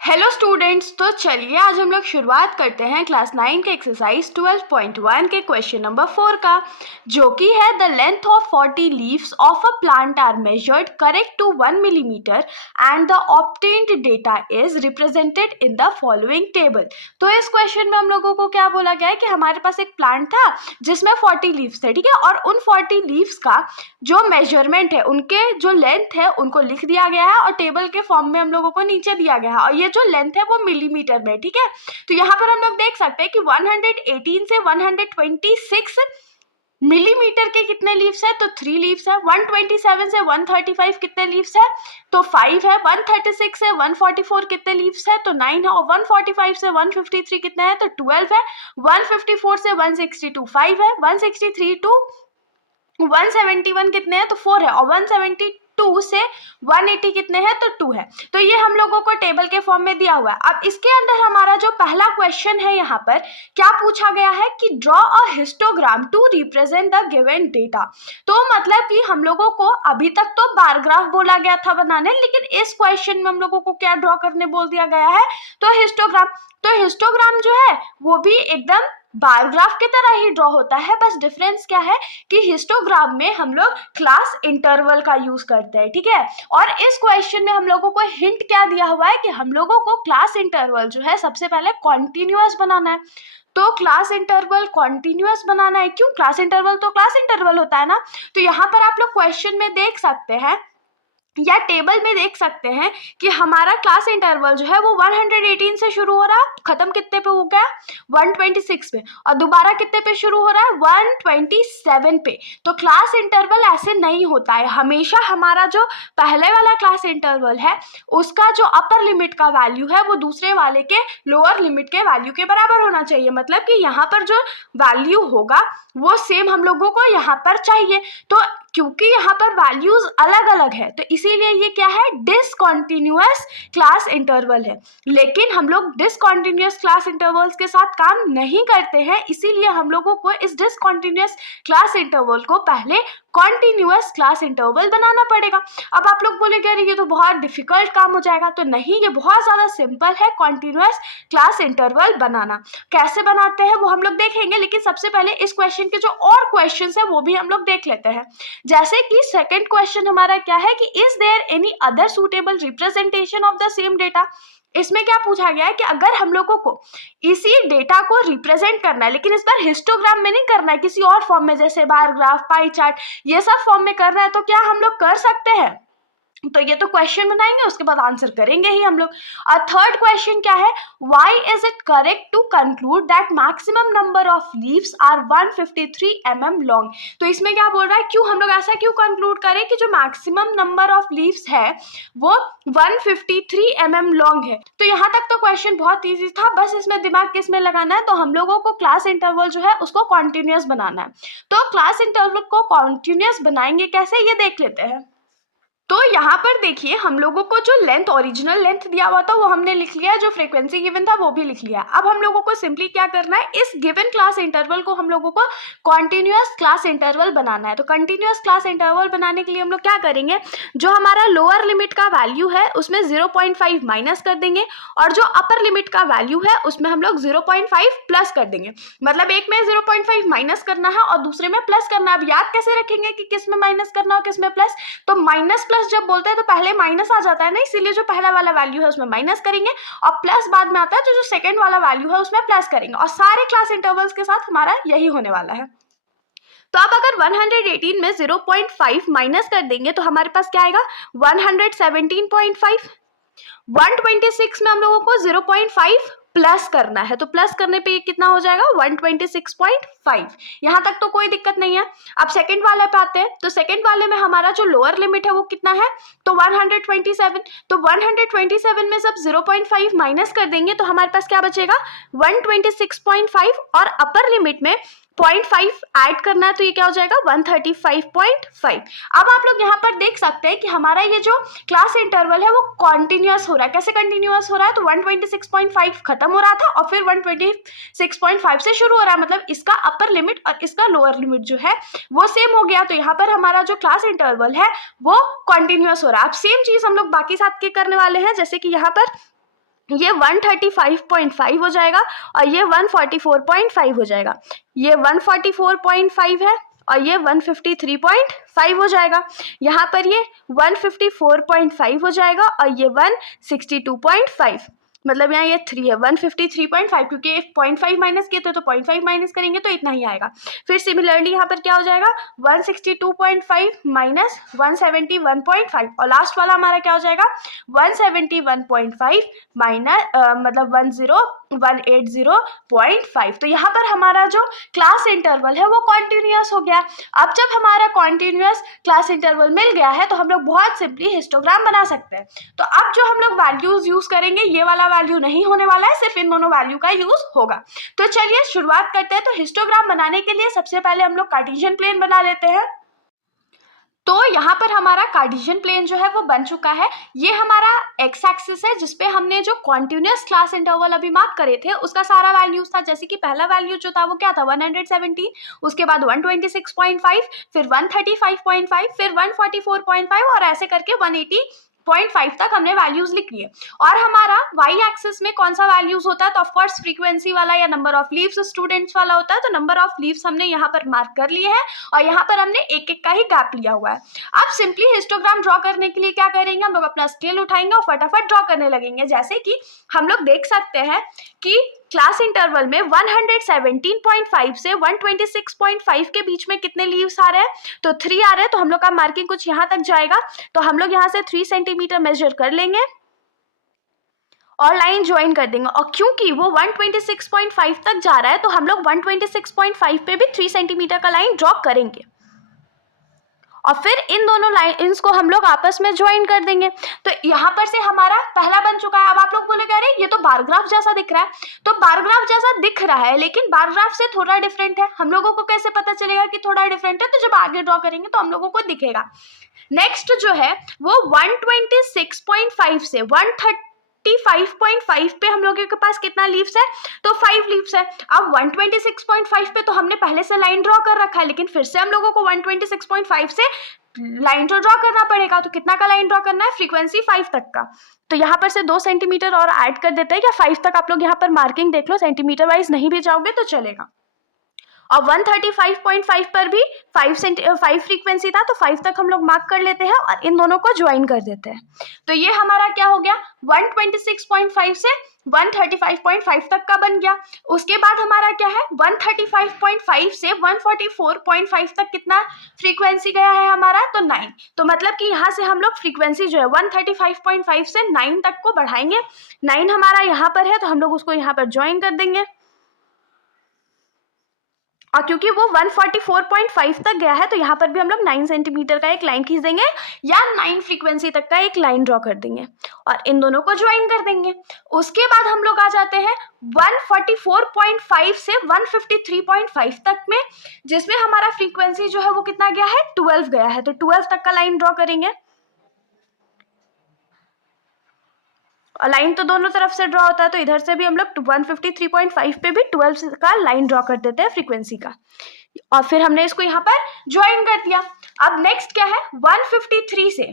Hello students, तो चलिए आज हम लोग शुरुआत करते हैं क्लास 9 के एक्सरसाइज 12.1 के क्वेश्चन नंबर 4 का, जो कि है the length of 40 leaves of a plant are measured correct to 1 millimetre and the obtained data is represented in the following table. तो इस क्वेश्चन में हम लोगों को क्या बोला गया है कि हमारे पास एक प्लांट था जिसमें 40 लीव्स थे, ठीक है, और उन 40 लीव्स का जो मेजरमेंट है, उनके जो लेंथ है उनको लिख दिया गया है और टेबल के फॉर्म में हम लोगों को नीचे दिया गया है, और ये जो लेंथ है वो मिलीमीटर में, ठीक है। तो यहाँ पर हम लोग देख सकते हैं कि 118 से 126 मिलीमीटर के कितने लीव्स है, तो 3 लीव्स है। 127 से 135 कितने लीव्स है, तो 5 है। 136 से 144 कितने लीव्स है, तो 9 है। और 145 से 153 कितने है, तो 12 है। 154 से 162 5 है। 163 टू 171 कितने हैं, तो 4 है। और 172 से 180 कितने हैं, तो 2 है। तो ये हम लोगों को टेबल के फॉर्म में दिया हुआ है। अब इसके अंदर हमारा जो पहला क्वेश्चन है, यहाँ पर क्या पूछा गया है कि draw a histogram to represent the given data. तो मतलब कि हम लोगों को अभी तक तो बार ग्राफ बोला गया था बनाने, लेकिन इस क्वेश्चन में हम लोगों को क्या ड्रॉ करने बोल दिया गया है, तो हिस्टोग्राम। तो हिस्टोग्राम जो है वो भी एकदम बार ग्राफ की तरह ही ड्रॉ होता है, बस डिफरेंस क्या है कि हिस्टोग्राम में हम लोग क्लास इंटरवल का यूज करते हैं, ठीक है। और इस क्वेश्चन में हम लोगों को हिंट क्या दिया हुआ है कि हम लोगों को क्लास इंटरवल जो है सबसे पहले कॉन्टिन्यूअस बनाना है। तो क्लास इंटरवल कॉन्टिन्यूअस बनाना है, क्यों? क्लास इंटरवल तो क्लास इंटरवल होता है ना। तो यहाँ पर आप लोग क्वेश्चन में देख सकते हैं या टेबल में देख सकते हैं कि हमारा क्लास इंटरवल जो है वो 118 से शुरू हो रहा है, खत्म कितने पे हो गया, 126 पे, और दोबारा कितने पे शुरू हो रहा है, 127 पे। तो क्लास इंटरवल ऐसे नहीं होता है, हमेशा हमारा जो पहले वाला क्लास इंटरवल है उसका जो अपर लिमिट का वैल्यू है वो दूसरे वाले के लोअर लिमिट के वैल्यू के बराबर होना चाहिए। मतलब कि यहाँ पर जो वैल्यू होगा वो सेम हम लोगों को यहाँ पर चाहिए। तो क्योंकि यहाँ पर वैल्यूज अलग अलग है तो इसीलिए ये क्या है, डिसकंटिन्यूअस क्लास इंटरवल है। लेकिन हम लोग डिसकंटिन्यूअस क्लास इंटरवल्स के साथ काम नहीं करते हैं, इसीलिए हम लोगों को इस डिसकंटिन्यूअस क्लास इंटरवल को पहले कॉन्टिन्यूअस क्लास इंटरवल बनाना पड़ेगा। अब आप लोग बोलेंगे अरे ये तो बहुत डिफिकल्ट काम हो जाएगा, तो नहीं, ये बहुत ज़्यादा सिंपल है कॉन्टिन्यूअस क्लास इंटरवल बनाना। कैसे बनाते हैं वो हम लोग देखेंगे, लेकिन सबसे पहले इस क्वेश्चन के जो और क्वेश्चन है वो भी हम लोग देख लेते हैं। जैसे कि सेकंड क्वेश्चन हमारा क्या है कि is there any other suitable representation of the same data. इसमें क्या पूछा गया है कि अगर हम लोगों को इसी डेटा को रिप्रेजेंट करना है, लेकिन इस बार हिस्टोग्राम में नहीं करना है, किसी और फॉर्म में, जैसे बार ग्राफ, पाई चार्ट, ये सब फॉर्म में करना है, तो क्या हम लोग कर सकते हैं? तो ये तो क्वेश्चन बनाएंगे, उसके बाद आंसर करेंगे ही हम लोग। और थर्ड क्वेश्चन क्या है, why is it correct to conclude that maximum number of leaves are 153 mm long. तो इसमें क्या बोल रहा है, क्यों हम लोग ऐसा क्यों कंक्लूड करें कि जो मैक्सिमम नंबर ऑफ लीव्स है वो 153 mm लॉन्ग है। तो यहाँ तक तो क्वेश्चन बहुत ईजी था, बस इसमें दिमाग किस में लगाना है, तो हम लोगों को क्लास इंटरवल जो है उसको कॉन्टिन्यूअस बनाना है। तो क्लास इंटरवल को कॉन्टिन्यूअस बनाएंगे कैसे, ये देख लेते हैं। तो यहाँ पर देखिए, हम लोगों को जो लेंथ, ओरिजिनल लेंथ दिया हुआ था वो हमने लिख लिया, जो फ्रीक्वेंसी गिवन था वो भी लिख लिया। अब हम लोगों को सिंपली क्या करना है, इस गिवन क्लास इंटरवल को हम लोगों को कॉन्टिन्यूअस क्लास इंटरवल बनाना है। तो कंटिन्यूअस क्लास इंटरवल बनाने के लिए हम लोग क्या करेंगे, जो हमारा लोअर लिमिट का वैल्यू है उसमें 0.5 माइनस कर देंगे, और जो अपर लिमिट का वैल्यू है उसमें हम लोग 0.5 प्लस कर देंगे। मतलब एक में 0.5 माइनस करना है और दूसरे में प्लस करना है। अब याद कैसे रखेंगे कि किस में माइनस करना और किस में प्लस, तो माइनस प्लस जब बोलते हैं तो पहले माइनस आ जाता है ना, इसीलिए जो पहला वाला वैल्यू है उसमें माइनस करेंगे और प्लस बाद में आता है, तो जो सेकंड वाला वैल्यू है उसमें प्लस करेंगे। और सारे क्लास इंटरवल्स के साथ हमारा यही होने वाला है। तो अब अगर 118 में 0.5 माइनस कर देंगे तो हमारे पास क्या आएगा, 117.5। 126 में हम लोगों को 0.5 प्लस करना है, तो प्लस करने पे ये कितना हो जाएगा, 126.5। यहाँ तक तो कोई दिक्कत नहीं है। अब सेकंड वाले पे आते हैं, तो सेकंड वाले में हमारा जो लोअर लिमिट है वो कितना है, तो 127। तो 127 में सब 0.5 माइनस कर देंगे तो हमारे पास क्या बचेगा, 126.5, और अपर लिमिट में 0.5 ऐड करना है, तो ये क्या हो जाएगा, 135.5। अब आप लोग यहाँ पर देख सकते हैं कि हमारा ये जो क्लास इंटरवल है वो कॉन्टिन्यूअस हो रहा है। कैसे कंटिन्यूअस हो रहा है, तो 126.5 खत्म हो रहा था और फिर 126.5 से शुरू हो रहा है, मतलब इसका अपर लिमिट और इसका लोअर लिमिट जो है वो सेम हो गया। तो यहाँ पर हमारा जो क्लास इंटरवल है वो कॉन्टिन्यूअस हो रहा है। अब सेम चीज हम लोग बाकी साथ के करने वाले हैं, जैसे कि यहाँ पर ये 135.5 हो जाएगा और ये 144.5 हो जाएगा। ये 144.5 है और ये 153.5 हो जाएगा। यहाँ पर ये 154.5 हो जाएगा और ये 162.5, मतलब यहाँ ये 3 है, 153.5, क्योंकि 0.5 माइनस किए थे तो 0.5 माइनस करेंगे तो इतना ही आएगा। फिर सिमिलरली यहाँ पर क्या हो जाएगा 162.5 माइनस 171.5 और लास्ट वाला हमारा क्या हो जाएगा 171.5 माइनस मतलब 180.5। तो यहाँ पर हमारा जो क्लास इंटरवल है वो कॉन्टिन्यूअस हो गया। अब जब हमारा कॉन्टिन्यूअस क्लास इंटरवल मिल गया है तो हम लोग बहुत सिंपली हिस्टोग्राम बना सकते हैं। तो अब जो हम लोग वैल्यूज यूज करेंगे ये वाला वैल्यू नहीं होने वाला है, सिर्फ इन दोनों वैल्यू का यूज होगा। तो चलिए शुरुआत करते हैं। तो हिस्टोग्राम बनाने के लिए सबसे पहले हम लोग कार्टेशियन प्लेन बना लेते हैं। तो यहाँ पर हमारा कार्टेशियन प्लेन जो है वो बन चुका है। ये हमारा एक्स एक्सिस है जिसपे हमने जो कॉन्टिन्यूअस क्लास इंटरवल अभी मार्क करे थे उसका सारा वैल्यूज था। जैसे कि पहला वैल्यू जो था वो क्या था 117, उसके बाद 126.5, फिर 135.5, फिर 144.5 और ऐसे करके 180.5 तक हमने वैल्यूज लिख लिए। और हमारा वाई एक्सिस में कौन सा वैल्यूज होता है तो ऑफकोर्स फ्रीक्वेंसी वाला या नंबर ऑफ लीव्स स्टूडेंट्स वाला होता है। तो नंबर ऑफ लीव्स हमने यहाँ पर मार्क कर लिए हैं और यहाँ पर हमने एक एक का ही गैप लिया हुआ है। अब सिंपली हिस्टोग्राम ड्रॉ करने के लिए क्या करेंगे, हम लोग अपना स्केल उठाएंगे और फटाफट ड्रॉ करने लगेंगे। जैसे कि हम लोग देख सकते हैं कि क्लास इंटरवल में 117.5 से 126.5 के बीच में कितने लीव्स आ रहे हैं तो 3 आ रहे हैं। तो हम लोग का मार्किंग कुछ यहाँ तक जाएगा। तो हम लोग यहाँ से 3 सेंटीमीटर मेजर कर लेंगे और लाइन ज्वाइन कर देंगे। और क्योंकि वो 126.5 तक जा रहा है तो हम लोग 126.5 पे भी 3 सेंटीमीटर का लाइन ड्रॉ करेंगे और फिर इन दोनों लाइन्स को हम लोग आपस में ज्वाइन कर देंगे। तो यहाँ पर से हमारा पहला बन चुका है। अब आप लोग बोलेंगे अरे ये तो बार ग्राफ जैसा दिख रहा है। तो बार ग्राफ जैसा दिख रहा है लेकिन बार ग्राफ से थोड़ा डिफरेंट है। हम लोगों को कैसे पता चलेगा कि थोड़ा डिफरेंट है, तो जब आगे ड्रॉ करेंगे तो हम लोगों को दिखेगा। नेक्स्ट जो है वो 126.5 से 135.5 पे हम लोगों के पास कितना लीव्स है तो 5 लीव्स है। अब 126.5 पे तो हमने पहले से लाइन ड्रॉ कर रखा है, लेकिन फिर से हम लोगों को 126.5 से लाइन तो ड्रॉ करना पड़ेगा। तो कितना का लाइन ड्रॉ करना है, फ्रीक्वेंसी 5 तक का। तो यहाँ पर से 2 सेंटीमीटर और ऐड कर देते हैं, या 5 तक आप लोग यहाँ पर मार्किंग देख लो, सेंटीमीटर वाइज नहीं भी जाओगे तो चलेगा। और 135.5 पर भी 5 फ्रीक्वेंसी था तो 5 तक हम लोग मार्क कर लेते हैं और इन दोनों को ज्वाइन कर देते हैं। तो ये हमारा क्या हो गया 126.5 से 135.5 तक का बन गया। उसके बाद हमारा क्या है 135.5 से 144.5 तक कितना फ्रीक्वेंसी गया है हमारा तो 9। तो मतलब कि यहाँ से हम लोग फ्रीक्वेंसी जो है 135.5 से 9 तक को बढ़ाएंगे। 9 हमारा यहाँ पर है तो हम लोग उसको यहाँ पर ज्वाइन कर देंगे। और क्योंकि वो 144.5 तक गया है तो यहाँ पर भी हम लोग 9 सेंटीमीटर का एक लाइन खींच देंगे या 9 फ्रीक्वेंसी तक का एक लाइन ड्रॉ कर देंगे और इन दोनों को ज्वाइन कर देंगे। उसके बाद हम लोग आ जाते हैं 144.5 से 153.5 तक में, जिसमें हमारा फ्रीक्वेंसी जो है वो कितना गया है 12 गया है। तो 12 तक का लाइन ड्रॉ करेंगे और लाइन तो दोनों तरफ से ड्रॉ होता है, तो इधर से भी हम लोग 153.5 पे भी 12 का लाइन ड्रॉ कर देते हैं फ्रीक्वेंसी का। और फिर हमने इसको यहाँ पर ज्वाइन कर दिया। अब नेक्स्ट क्या है 153 से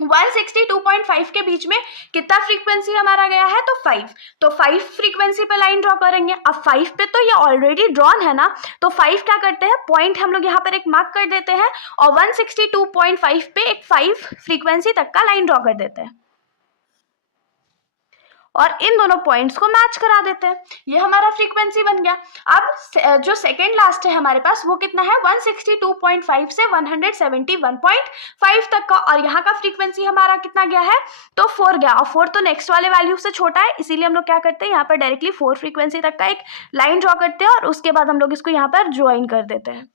162.5 के बीच में कितना फ्रीक्वेंसी हमारा गया है तो 5। तो 5 फ्रीक्वेंसी पे लाइन ड्रॉ करेंगे। अब 5 पे तो ये ऑलरेडी ड्रॉन है ना, तो 5 क्या करते हैं पॉइंट हम लोग यहाँ पर एक मार्क कर देते हैं और 162.5 पे एक 5 फ्रीक्वेंसी तक का लाइन ड्रॉ कर देते हैं और इन दोनों पॉइंट्स को मैच करा देते हैं। ये हमारा फ्रीक्वेंसी बन गया। अब जो सेकेंड लास्ट है हमारे पास वो कितना है 162.5 से 171.5 तक का, और यहाँ का फ्रीक्वेंसी हमारा कितना गया है तो 4 गया। और 4 तो नेक्स्ट वाले वैल्यू से छोटा है, इसीलिए हम लोग क्या करते हैं यहाँ पर डायरेक्टली 4 फ्रीक्वेंसी तक का एक लाइन ड्रॉ करते हैं और उसके बाद हम लोग इसको यहाँ पर ज्वाइन कर देते हैं।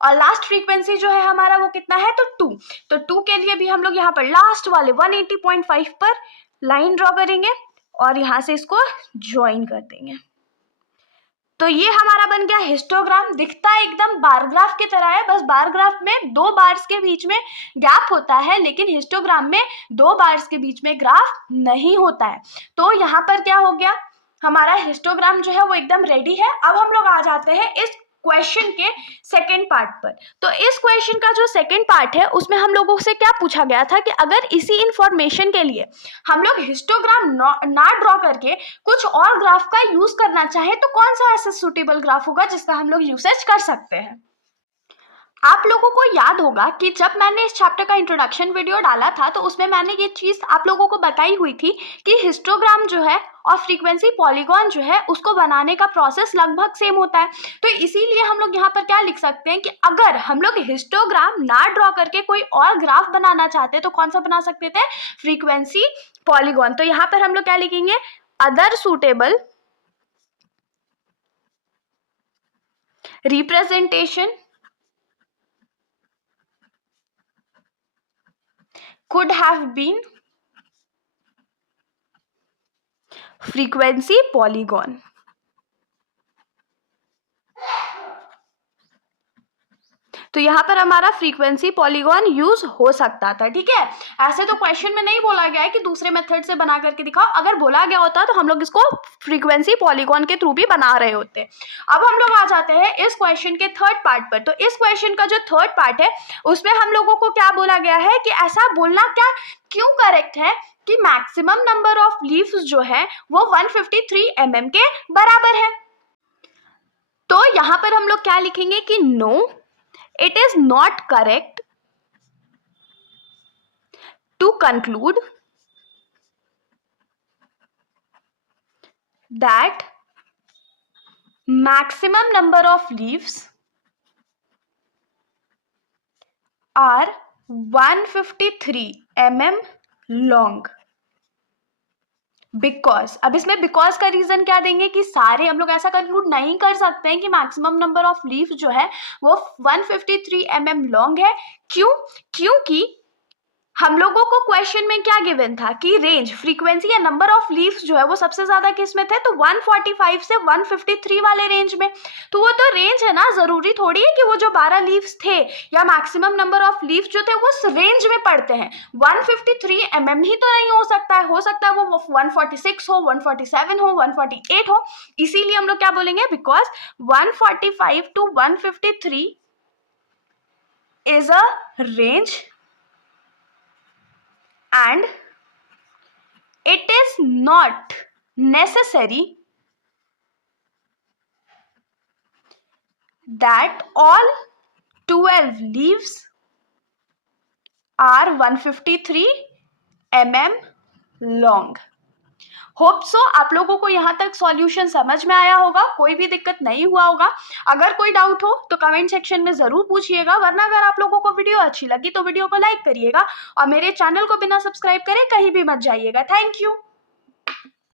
और लास्ट फ्रीक्वेंसी जो है हमारा वो कितना है तो 2। तो 2 के लिए भी हम लोग यहाँ पर लास्ट वाले 180.5 पर लाइन ड्रॉ करेंगे और यहाँ से इसको ज्वाइन कर देंगे। तो ये हमारा बन गया हिस्टोग्राम। दिखता एकदम बार ग्राफ की तरह है, बस बार ग्राफ में 2 बार्स के बीच में गैप होता है, लेकिन हिस्टोग्राम में 2 बार्स के बीच में ग्राफ नहीं होता है। तो यहाँ पर क्या हो गया हमारा हिस्टोग्राम जो है वो एकदम रेडी है। अब हम लोग आ जाते हैं इस क्वेश्चन के सेकेंड पार्ट पर। तो इस क्वेश्चन का जो सेकेंड पार्ट है उसमें हम लोगों से क्या पूछा गया था कि अगर इसी इंफॉर्मेशन के लिए हम लोग हिस्टोग्राम ना ड्रॉ करके कुछ और ग्राफ का यूज करना चाहे तो कौन सा ऐसा सुटेबल ग्राफ होगा जिसका हम लोग यूसेज कर सकते हैं। आप लोगों को याद होगा कि जब मैंने इस चैप्टर का इंट्रोडक्शन वीडियो डाला था तो उसमें मैंने ये चीज़ आप लोगों को बताई हुई थी कि हिस्टोग्राम जो है और फ्रीक्वेंसी पॉलीगॉन जो है उसको बनाने का प्रोसेस लगभग सेम होता है। तो इसीलिए हम लोग यहाँ पर क्या लिख सकते हैं कि अगर हम लोग हिस्टोग्राम ना ड्रॉ करके कोई और ग्राफ बनाना चाहते तो कौन सा बना सकते थे, फ्रीक्वेंसी पॉलीगॉन। तो यहाँ पर हम लोग क्या लिखेंगे, other suitable representation could have been frequency polygon। तो यहाँ पर हमारा फ्रीक्वेंसी पॉलीगॉन यूज हो सकता था, ठीक है। ऐसे तो क्वेश्चन में नहीं बोला गया है कि दूसरे मेथड से बना करके दिखाओ, अगर बोला गया होता तो हम लोग इसको फ्रीक्वेंसी पॉलीगॉन के थ्रू भी बना रहे होते। अब हम लोग आ जाते हैं इस क्वेश्चन के थर्ड पार्ट पर। तो इस क्वेश्चन का जो थर्ड पार्ट है उसमें हम लोगों को क्या बोला गया है कि ऐसा बोलना क्या क्यों करेक्ट है कि मैक्सिमम नंबर ऑफ लीव्स जो है वो 153 mm के बराबर है। तो यहाँ पर हम लोग क्या लिखेंगे कि no, it is not correct to conclude that maximum number of leaves are 153 mm long because. अब इसमें बिकॉज का रीजन क्या देंगे कि सारे हम लोग ऐसा कंक्लूड नहीं कर सकते हैं कि मैक्सिमम नंबर ऑफ लीफ जो है वो 153 mm लॉन्ग है। क्यों? क्योंकि हम लोगों को क्वेश्चन में क्या गिवन था कि रेंज, फ्रीक्वेंसी या नंबर ऑफ लीव्स जो है वो सबसे ज्यादा किस में थे, तो 145 से 153 वाले रेंज में। तो वो तो रेंज है ना, जरूरी थोड़ी है कि वो जो 12 लीव्स थे या मैक्सिमम नंबर ऑफ लीव्स जो थे वो उस रेंज में पड़ते हैं। 153 mm ही तो नहीं हो सकता है वो 146 हो, 147 हो, 148 हो। इसीलिए हम लोग क्या बोलेंगे, because 145 to 153 is a range and it is not necessary that all 12 leaves are 153 mm long। Hope so आप लोगों को यहाँ तक सॉल्यूशन समझ में आया होगा, कोई भी दिक्कत नहीं हुआ होगा। अगर कोई डाउट हो तो कमेंट सेक्शन में ज़रूर पूछिएगा, वरना अगर आप लोगों को वीडियो अच्छी लगी तो वीडियो को लाइक करिएगा और मेरे चैनल को बिना सब्सक्राइब करे कहीं भी मत जाइएगा। Thank you.